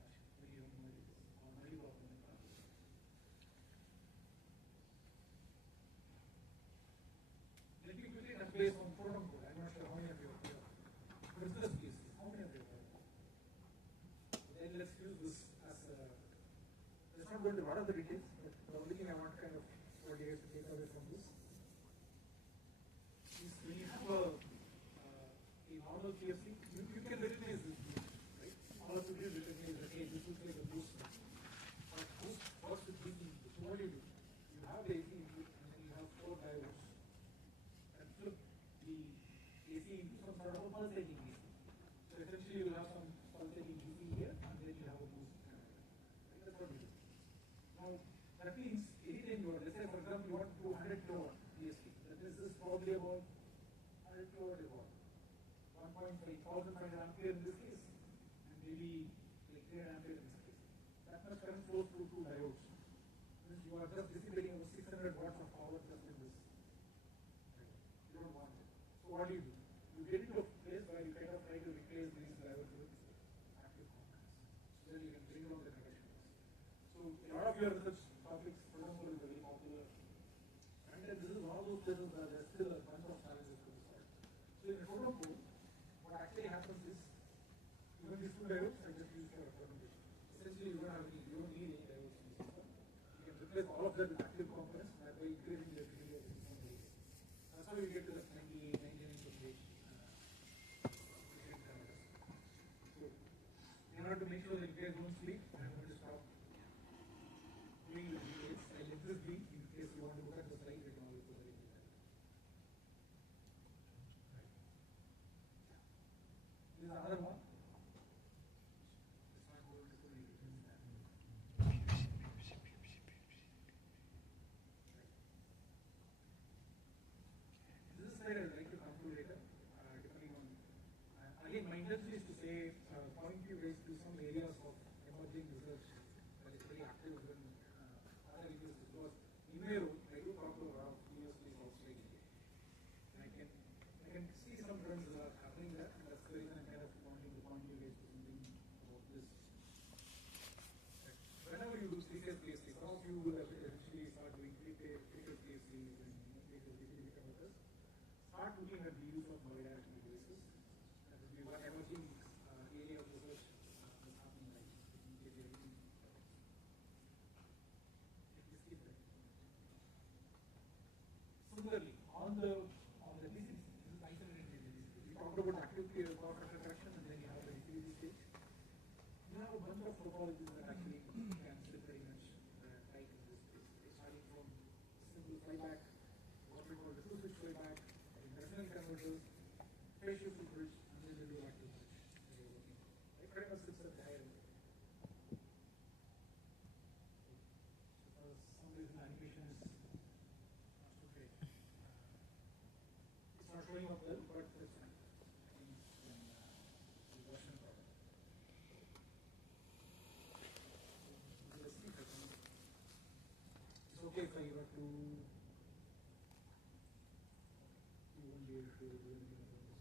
fashion, when you have multiples or multiple of them in parallel. Let me quickly touch base on proton code. I'm not sure how many of you are here. Business cases, how many of you are here? Then let's use this as a, let's not go into a lot of the details, but the only thing I want to kind of want you guys to take away from this is when you have a normal PFC, you can recognize this boost, right? All of you can recognize that, hey, this looks like a boost. But boost works with DC input. So what do? You have the AC input and then you have 4 diodes and flip the AC into some sort of a pulsating DC. So essentially you will have some pulsating DC here and then you have a boost. Right? That's what we do. Now that means anytime you are, let's say for example you want to do 100 kilowatt PFC, that means this is probably about 100 kilowatt is what? 1,500 ampere in this case, and maybe like 300 ampere in this case. That much current flows through 2 diodes. Means you are just dissipating about 600 watts of power just in this. You don't want it. So what do? You get into a place where you kind of try to replace these diodes with active components, so that you can bring down the conduction loss. So a lot of your research topics, for example, is very popular, and then this is one of those places where there's still a bunch of challenges to be solved. So in a proton code, what actually happens is, even these 2 diodes are just used for representation. Essentially, you don't need any diodes in the system. You can replace all of them with active components, thereby increasing the efficiency of the system very well. That's how you get to the 98, 99% So, in order to make sure that you guys don't sleep, I'm going to stop doing the details. I'll let this be in case you want to look at the slide, you can always put it in there. This is another one. It's not going to put any difference there. This is where I'd like to conclude later, depending on. Again, my intention is to say, point you guys to some areas of emerging research that is very active in other areas, because in my role, I do talk to a lot of universities outside India. And I can see some trends that are happening there, and that's the reason I'm kind of wanting to point you guys to something about this. Whenever you do three-phase PFC, some of you will eventually start doing three-phase PFCs and three-phase DC converters. Start looking at the use of bidirectional devices. That will be one emerging area of research that's happening right number of topologies that actually can still pretty much type in this space. Starting from simple flyback, what we call the two-switch flyback, resonant converters, phase shift bridge, and then the dual active bridge. It pretty much sits at the higher level. So for some reason animation is not so great. It's not showing up well, but that's fine. It's okay if I were to, you won't be able to do anything about this.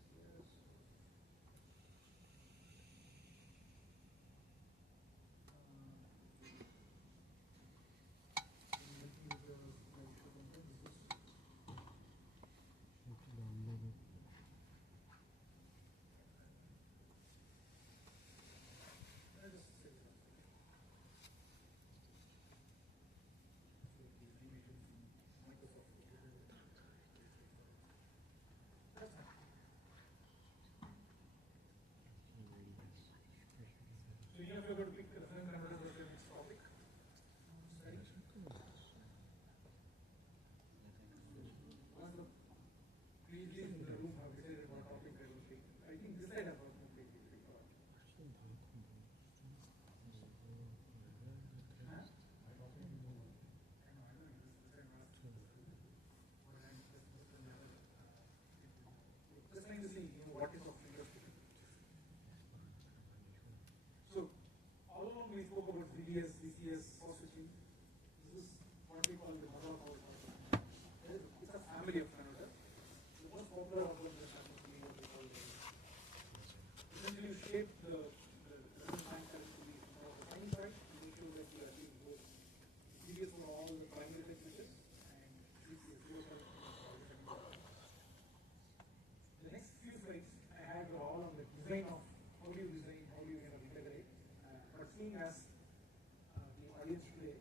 Yes. So you have to go to pick the resonant converter as the next topic. Right? Once the previously in the room have decided what topic they will pick. I think this side has not been picked. Huh? Just trying to see what is of interest. So all along we spoke about VDS, VCS, power switching. This is what we call the mother of all power switching. It's a family of converters. The most popular of them is actually what we call the essentially you shape the line current to be from the same side to make sure that you achieve both VDS for all the primary type switches and VCS zero current for all the secondary. The next few slides I had were all on the design of how do you design, how do you kind of integrate. But seeing as the audience today,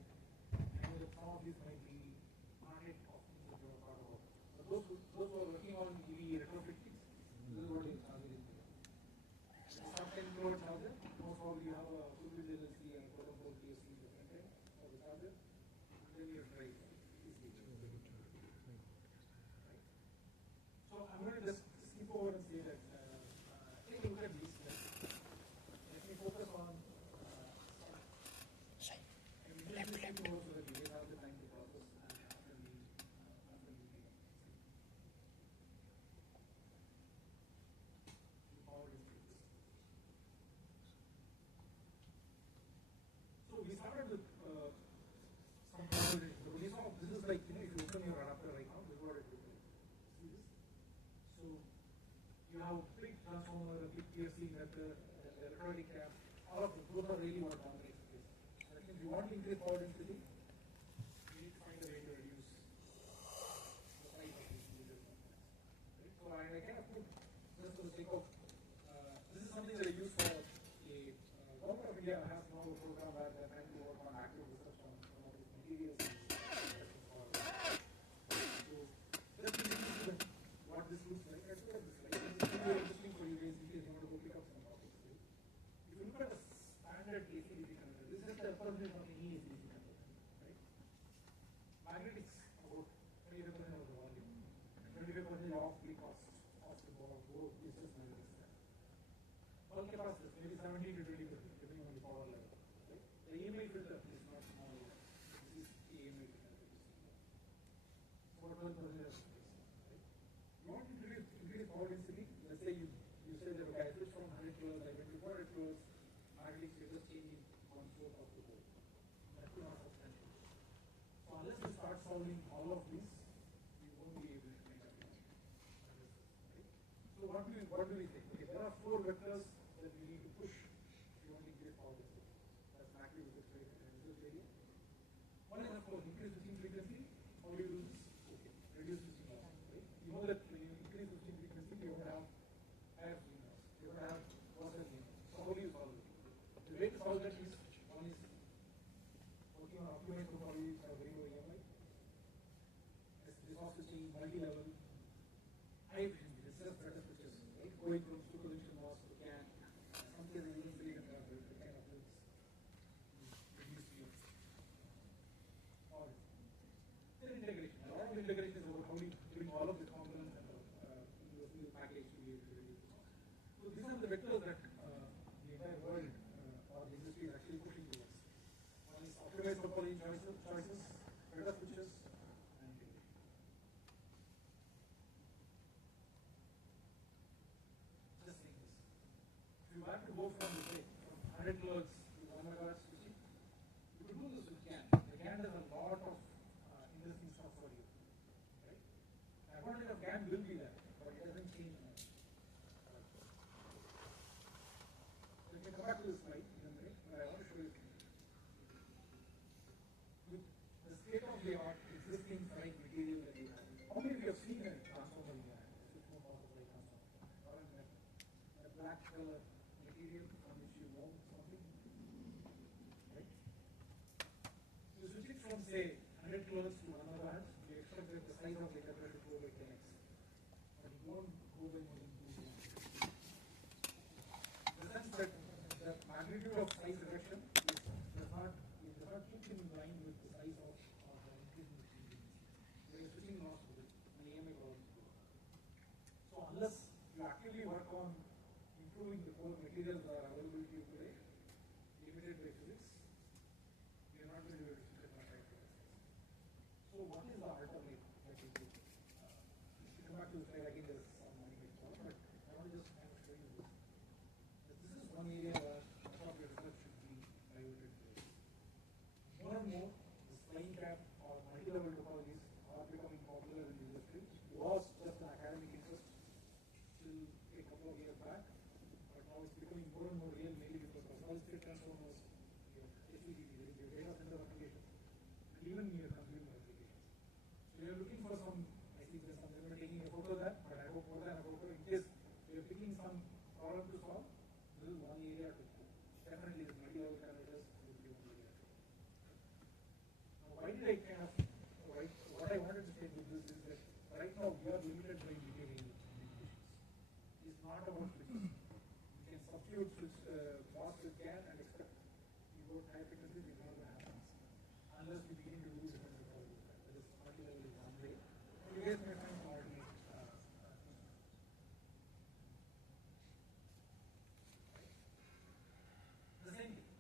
I know that some of these might be not yet of things that you are part of. But those who are working on EV retrofit kits, this is what is targeted here. Sub-10 kW charger, most probably you have a full-built LLC and quote-unquote PFC in the front end for the charger. And then you drive. Right? So I'm going to just skip over and say that take a look at these slides. Let me focus on left so that you will have the time to process after the power is fixed. So we started with some conversation. So we saw this is like, if you open your adapter right now, this is what it looks like. See this? So you have a big transformer, a big PFC inverter, electronic cap, all of them. Those are really what dominates the case. That means you want to increase power density, you need to find a way to reduce the size of these meters. Right? So I kind of put, just for the sake of, this is something that I use for a, government of India has now a program where they're trying to work on active research on some of these materials. So just to see what this looks like, let's look at this slide. This is really interesting for you guys in case you want to go pick up some topics. Right? If you look at a standard AC-DC converter, this is just a representation of any AC-DC converter. Right? Magnetics about 25% of the volume, 25% of the cost of the board is just magnetics. Bulk capacitors maybe 17 to 20%, depending on the power level. Right? The EMI filter is not small. This is the EMI filter. About 12% of space. Right? You want to increase power density. Let's say you say that okay, I switched from 100 kilos, I went to 400 kilos. Magnetics, you're just changing 1/4 of the board. That's not substantial. So unless you start solving all of these, you won't be able to make up your mind. Right? So what do we think? Okay, there are 4 vectors that we need to push if you want to increase power density. That's macro research rate and research area. One is of course increase switching frequency. How do you do this? Okay, reduce switching loss. Right? You know that when you increase switching frequency, you're going to have higher switching loss. You're going to have losses in. So how do you solve it? The way to solve that is one is working on optimized topologies for very low EMI. This also switching multi-level, high efficiency. It's just better switches, right? Going from superposition loss to CAN, some cases even 300 kind of loops. optimized topology choices, better switches, and integration. Just saying this. If you were to go from, say, from 100 kilohertz to 1 megahertz switching, you could do this with GAN. The GAN does a lot of interesting stuff for you. Right? The advantage of GAN will be there, but it doesn't change much. Let me come back to this slide in a minute, but I want to show you something. With the state of the art existing fine material that you have, how many of you have seen a transformer in your hand? It's more possible like transformer. Or a black color material on which you mount something. Right? You switch it from, say, 100 kilohertz to 1 megahertz, you expect that the size of the capacitor should go by 10x. But it won't go by more than 2 x. The sense that the magnitude of size reduction does not keep in line with the size of the increase in the frequency. There is switching loss to it, and EMI problems go up. So unless you actively work on improving the core materials that are available to you today, limited by physics, you are not going to be able to switch it much right. So what is the alternative that you do? If you come back to the slide again, there is some money before, but I want to just kind of show you this. This is one area where much of your research should be pivoted to. More and more, this flying cap or multi-level topologies are becoming popular in the industry. It was just an academic interest till a couple of years back, but now it's becoming more and more real, mainly because of solid-state transformers, your HVDC, your data center applications, and even your consumer applications. So you're looking for some, I think there's some, we're taking a photo there, but I hope more than a photo, in case you're picking some problem to solve, this is one area to go. Definitely the multi-level converters will be one area to go. Now why did I kind of, what I wanted to say with this is that right now we are limited by material limitations. It's not about switches. You can substitute switch MOS with GAN and expect you go higher frequencies, it's not going to happen. Unless we begin to do different topologies. That is multi-level is one way. You guys may find some alternate the same thing,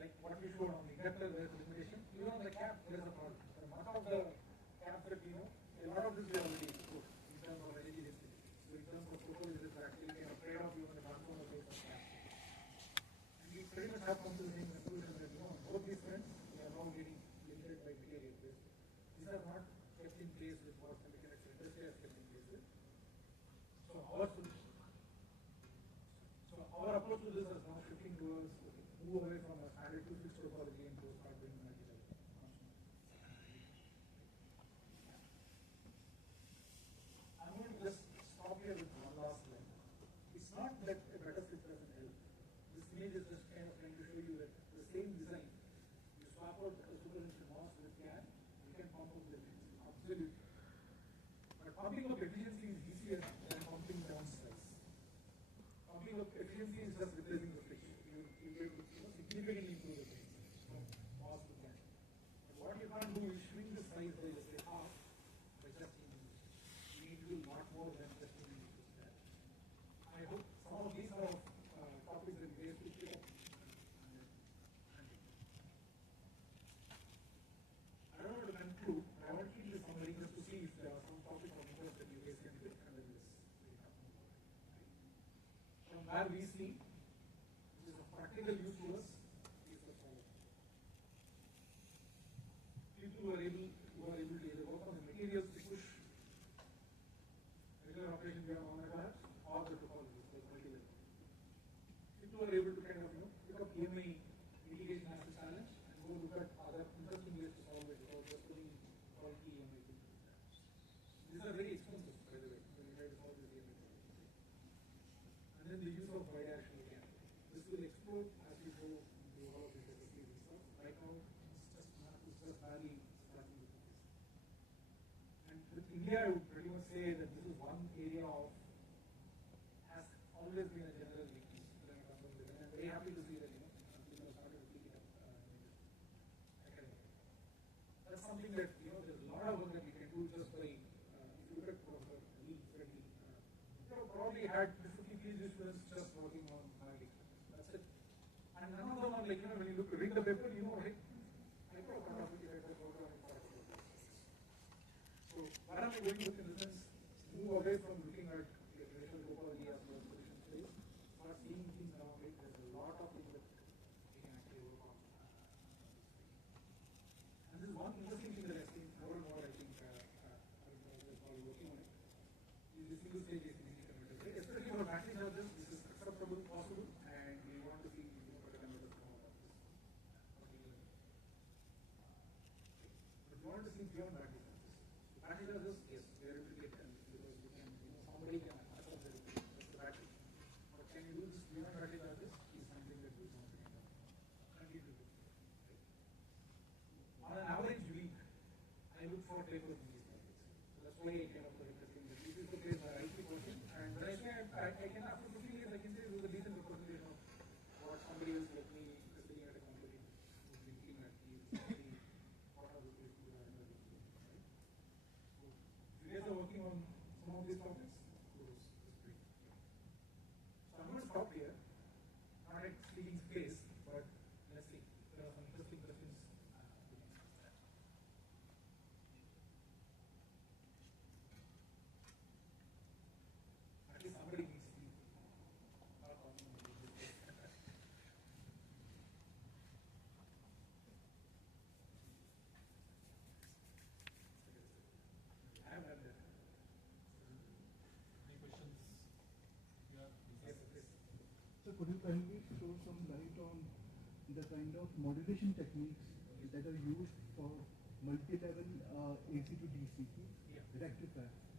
like what we showed on the inductor, there is a limitation. Even on the cap, there is a problem. So much of the caps that we know, a lot of this we already put in terms of energy density. So in terms of topology, it's actually kind of trade off even the transformer based on cap. And we pretty much have come to the same conclusion that both these trends we are now getting limited by material based. These are not kept in place with what semiconductor industry has kept in place with. So our approach to this is now shifting towards move away from a standard 2-6 topology and to start doing multi-level functions. I'm going to just stop here with one last line. It's not that a better switch doesn't help. This image is just kind of trying to show you that the same design, you swap out a superposition MOS with GAN, you can pump up the efficiency. Absolutely. But pumping up efficiency is easier than pumping down size. Pumping up efficiency is just replacing the switch. You will significantly improve the efficiency. MOS with GAN. But what you can't do is shrink the size by let's say half by just changing the switch. You need to do a lot more than just changing the switch there. I hope some of these are topics that we have to pick up. I don't want to conclude, but I want to keep this summary just to see if there are some topics of interest that you guys can pick and then this will happen. From where we see, which is a practical use to us, is the following. People who are able to either work on the materials to push regular operation beyond 1 megahertz or the topologies like multi-level. People are able to kind of pick up EMI mitigation as a challenge and go look at other interesting ways to solve it without just putting quality EMI things. These are very expensive, by the way, when you try to solve this EMI problem. And then the use of bidirectional GAN. This will explode as we go into all of these SSDs and stuff. Right now, it's just barely starting to focus. And with India, I would pretty much say that this is one area of has always been a general weakness. And I'm very happy to see that people have started to pick it up academically. That's something that there's a lot of work that we can do just by if you look at Professor Lee Reddy. Probably had 50 PhD students just working on analytics. That's it. And none of them are like when you read the paper, right? I going with in the sense, move away from looking at the traditional topology as well as solution space, start seeing things around it. There's a lot of things that we can actually work on. And this is one interesting thing that I've seen more and more, I think, while working on it, is the single stage AC DC converters, right? Especially for battery chargers, this is acceptable, possible, and we want to see better converters come out of this. But we want to see beyond battery chargers. Battery chargers, yes, we are able to get them because we can, somebody can accept the battery. But can you do this beyond battery chargers is something that we want to continue to do. On an average week, I look for papers in these topics. So that's why I kind of requesting that this is the place where I keep working. And when I say I can, after 15 years, I can say this is a decent representation of what somebody else like me sitting at a company who's looking at these, what are the places that I'm working with, right? So if you guys are working on some of these topics, kudos, it's great. So I'm going to stop here. Not at speaking space, but let's see. There are some interesting questions. At least somebody needs to be. Not talking about this. I have done that. Any questions? Yeah. Yes, please. So could you kindly throw some light on the kind of modulation techniques that are used for multi-level AC to DC Yeah. rectifier?